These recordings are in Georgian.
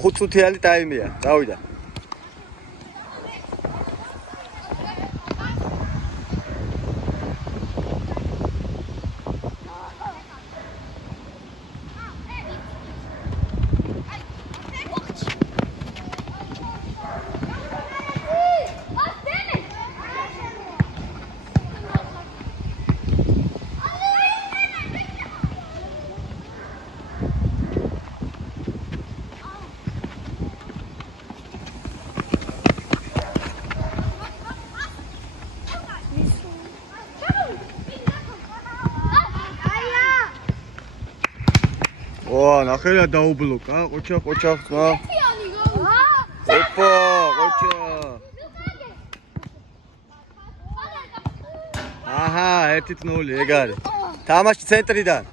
5 წუთიანი ტაიმია. Წავიდა. ნახელა დაუბლოკა, ყოჩა ხმა. ოპა, ყოჩა. აჰა, 1-0, ეგ არის. თამაში ცენტრიდან.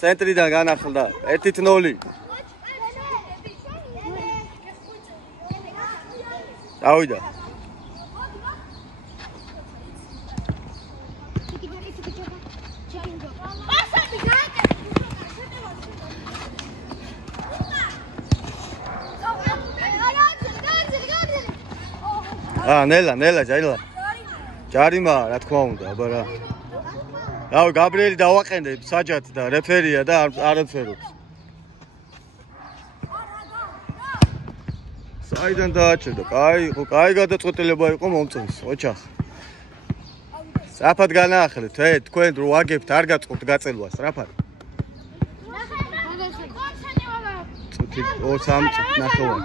ცენტრიდან განახლდა 1-0. Davida. ნელა, ჯაილა. ჯარიმა, რა თქმა უნდა, აბა რა. რავი, გაბრიელი დავაყენდე საჯად და რეფერია და არ აფერობს. აიდან დააჭერდა. კაი გადაწყვეტილება იყო მომწონს, ოჩახ. სწრაფად განაახლეთ, თქვენ რო აგებთ, არ გაწყობთ გაწელვა სწრაფად. წუთი 3 წუთი ნახევარი.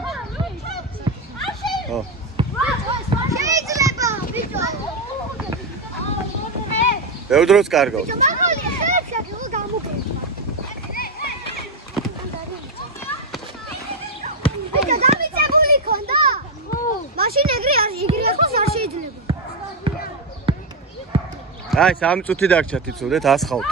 შეიძლება, ბიჭო. ბევრ დროს კარგავს. მაშინ ეგრე ახოს არ შეიძლება. აი, 3 წუთი დაგჭათ იცოდეთ, ასხავთ.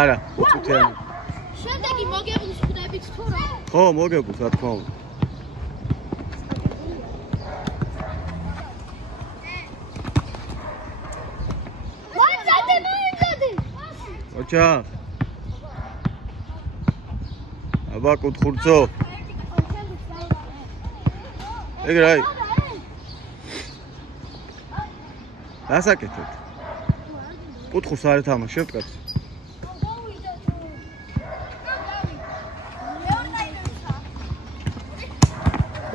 არა, 5 წუთიანი. შემდეგი მოგებულს ხვდებით თუ რა? ხო, მოგებულს, რა თქმა უნდა. ოჩა. აბა კუთხურცო. ეგ რაი. დასაკეთეთ. კუთხურს არ ეთამაშებთ კაცი.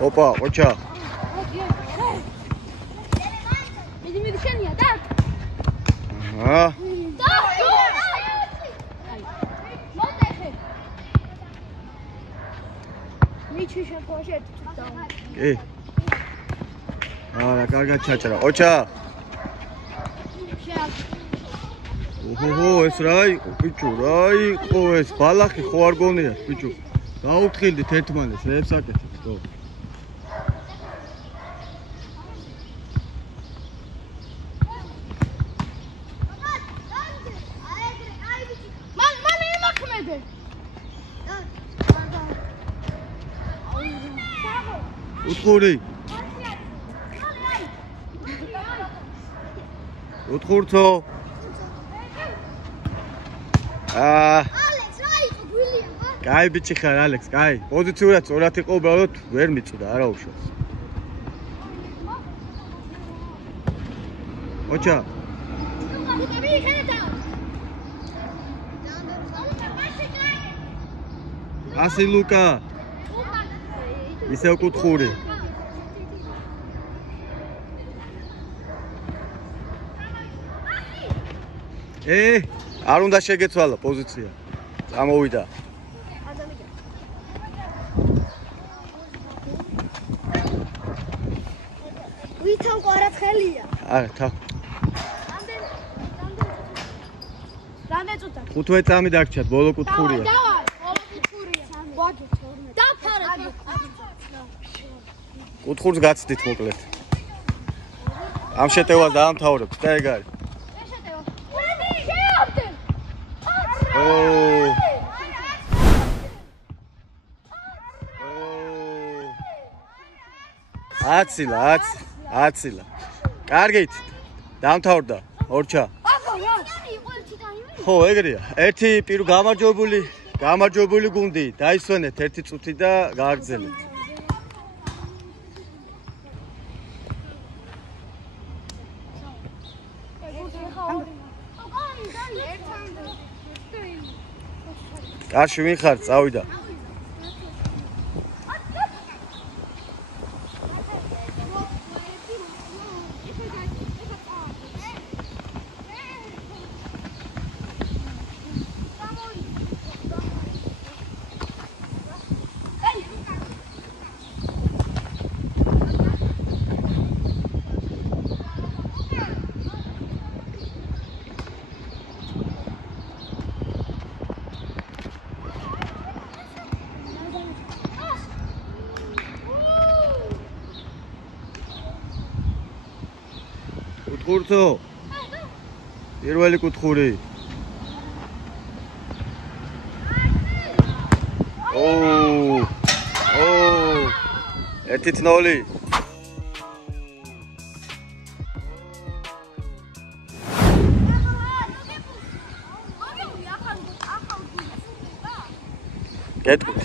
ოპა, ოჩა. მიდი შენია და? აჰა. კი. არა, კარგად ჩაჭრა. ოჩა. ოჰო, ეს რა იყო, ბიჭო, რა იყო ეს? ბალახი ხო არ გონიათ, ბიჭო. დაუთხილდით ერთმანეთს, რეებს აკეთეთ, ხო? უთხური. უთხურცო. ალექს, რა იყო გვილია? კაი ბიჭი ხარ, ალექს, კაი. პოზიციურად სწორად იყო, უბრალოდ ვერ მიწვდა, არა უშავს. ოჩა. ასი ლუკა. ისევ კუთხური. არ უნდა შეგეცვალა პოზიცია. წამოვიდა. ვითომ ყარაცხელია. არა, თა. რამდენი წუთია? 15 წამი დაგჭათ, ბოლო კუთხურია. დავარ, ბოლო კუთხურია. ვაგეთ 12. დაფარეთ. კუთხურს გაცდით მოკლედ. ამ შეტევას დაამთავრებთ და ეგ არის. ეს შეტევა. აცილა. კარგით. დამთავრდა. ორჩა. ხო, ეგრეა. ერთი პირუ გამარჯვებული გუნდი. დაისვენეთ ერთი წუთი და გააგრძელეთ. კარში ვინ ხარ? წავიდა. კუთხურთო პირველი კუთხური ერთი ნოლი გეტყვით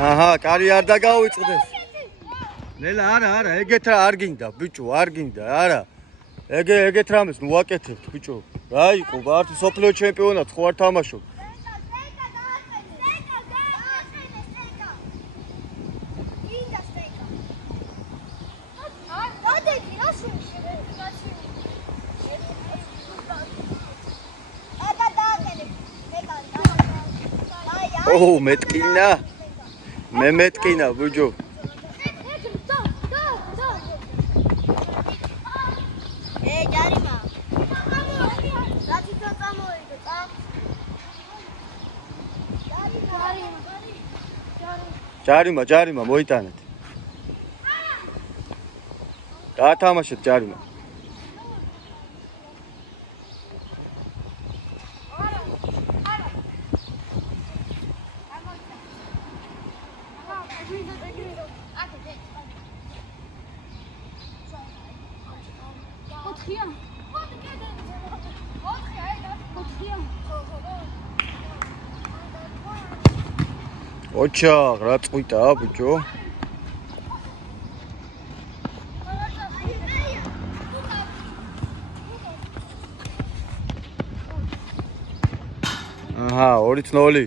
აჰა, კარი არ დაგავიწყდეს. ნელა, არა, ეგეთ რა არ გინდა, ბიჭო, არ გინდა, არა. ეგეთ რამეს მოაკეთებთ, ბიჭო. რა იყო, ვართ სოფლიო ჩემპიონატს ხო არ თამაშობ. მეტკინა. მე მეტკინა, ბიჭო. ჯარიმა. რატო წამოვიდე, წა? ჯარიმა მოიტანეთ. გაათამაშეთ ჯარიმა. ოჩა, რა წვიტაა, ბიჭო? აჰა, 2-0.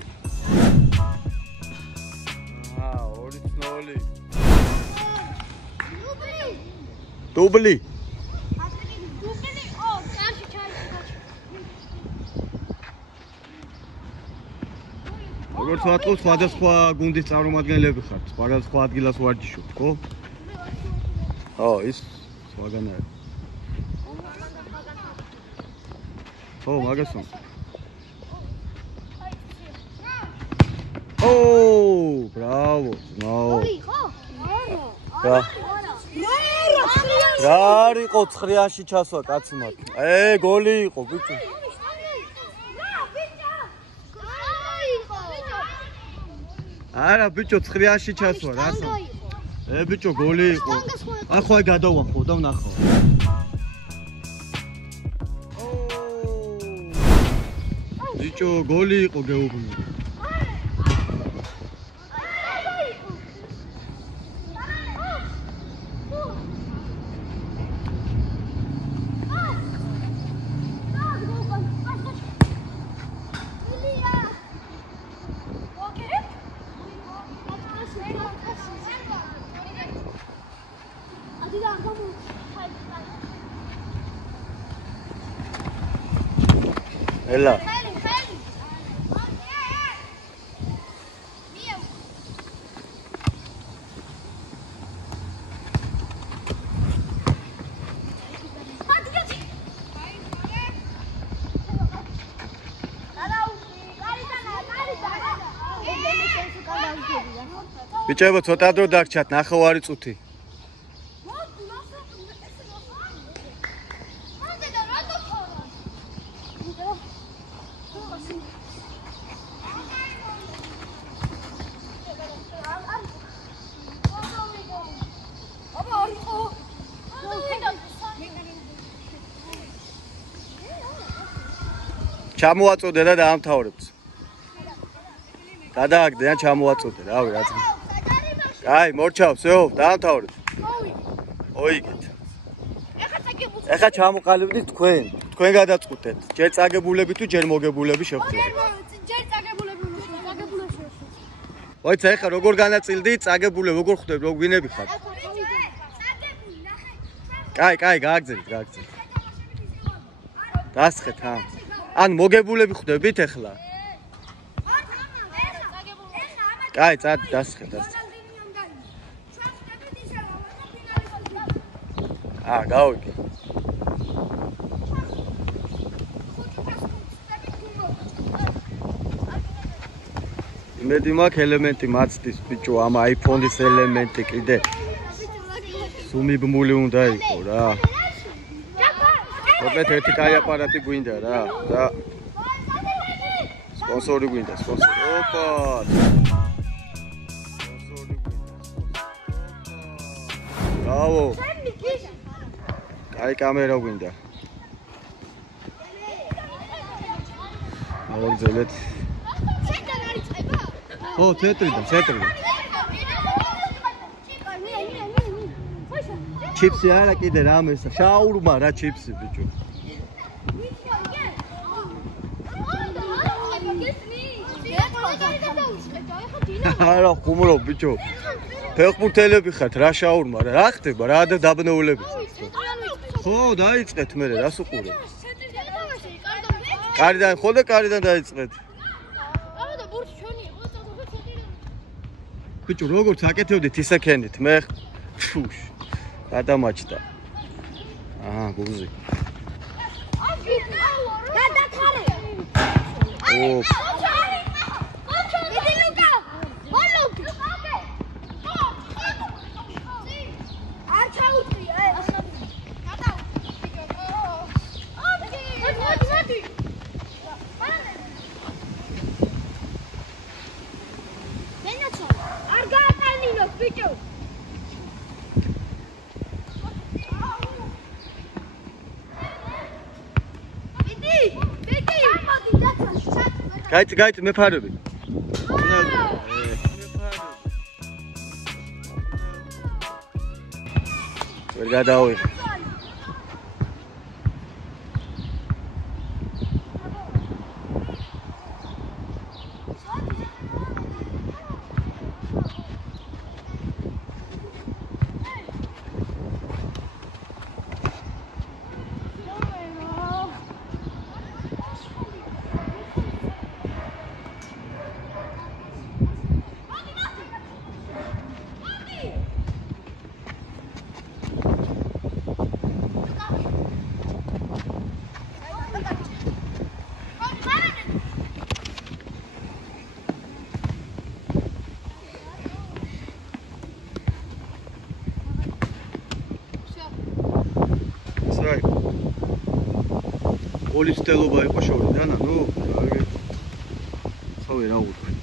დუბლი. როგორც ვატყობ, სხვადასხვა გუნდის წარმომადგენლები ხართ, სხვადასხვა ადგილას ვარჯიშობთ, ხო? ხო, ის სხვაგანაა. ხო, მაგასთან. ბრავო, ნაო. რა არ იყო 9-ში ჩასვა კაცი მათ. გოლი იყო, ბიჭო. არა, ბიჭო, 9-ში ჩასვა, რასა? ბიჭო, გოლი იყო. ახლა გადავახო და ვნახო. ბიჭო, გოლი იყო გეუბნი. ელა ბიჭებო ცოტა დრო დაგჭათ ნახევარი წუთი ჩამოაწოდე და დაამთავრებთ გადააგდე ან ჩამოაწოდე რავი რა წინ აი მორჩავ всё დაამთავრეთ ოიგეთ ეხა ჩამოყალიბდით თქვენ გადაწყვეტეთ ჯერ წაგებულები თუ ჯერ მოგებულები შევხვდით ჯერ წაგებულები ოიცა ეხა როგორ განაწილდი წაგებულები როგორ ხვდები როგორ გვინები ხარ კაი გააგზავნით დასხეთ ან მოგებულები ხვდებით ეხლა კაი წად დასხეთ გავიგე იმედი მაქვს ელემენტი მაცდის ბიჭო ამ აიფონის ელემენტი კიდე სუმიბმული უნდა იყო რა მოკლედ ერთი კაი აპარატი გვინდა რა და სპონსორი გვინდა სპონსორი ოპა სპონსორი გვინდა ბრავო კაი კამერა გვინდა მოგძელეთ ხო ცენტრიდან ჩიპსი არა კიდე რამესა შაურმა რა ჩიპსი ბიჭო არა ხუმრო ბიჭო ფეხბურთელები ხართ რა შაურმა რა ხდება რა დაბნეულები ხო დაიწყეთ მე რას უყურებ კარიდან ხო და კარიდან დაიწყეთ ბიჭო როგორც აკეთებდით ისე ქენით მე შუშ გადამაჭდა გუზი გაიწ მეფარები ვერ გადავიღე Polis teloba იყო შორიდან, ანუ ხავე რა უთხე.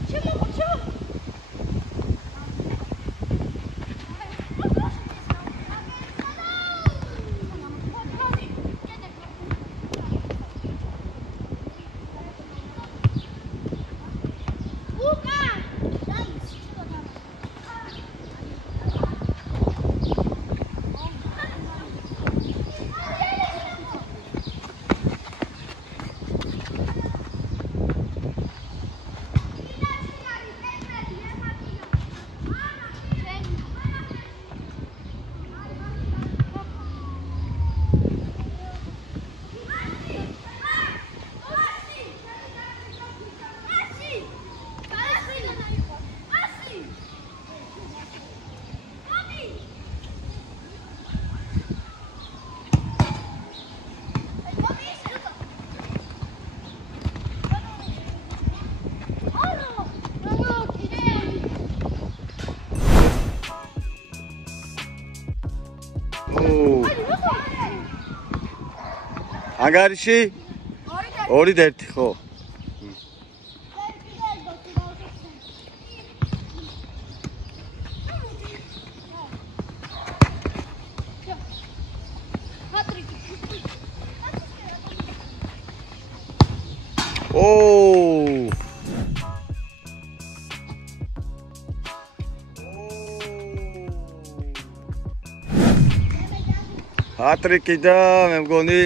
ანგარიში 2-1 ხო Patrick და მე მგონი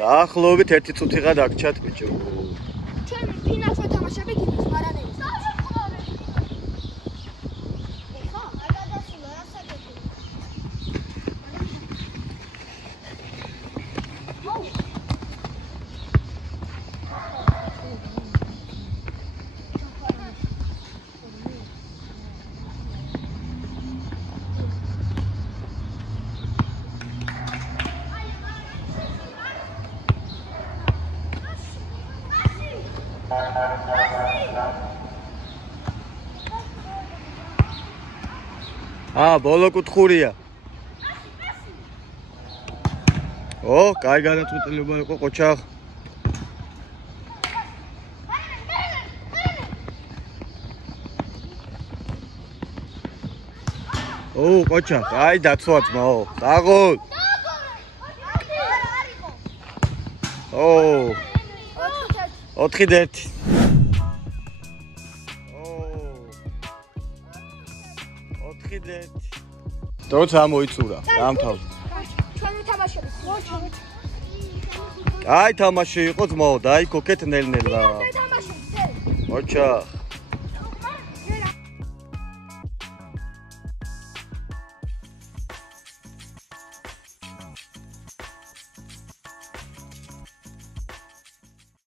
დაახლოებით 1 წუთიღა დაგჭათ ბიჭო. ჩვენ ფინალში თამაშებით იმის მარანეულს. ეხა არ გადასულა რა საკეთე. ბოლო კუთხურია. კაი გადაწყვეტილება იყო ყოჩაღ. ყოჩაღ, აი დაცვა ძმაო. დაღოლ. 4-1. როცა მოიწურა დაამთავრა. ჩვენ ვთამაშობთ. კაი თამაში იყო ძმაო, დაიქოქეთ ნელ-ნელა. ვთამაშობთ. ოჩა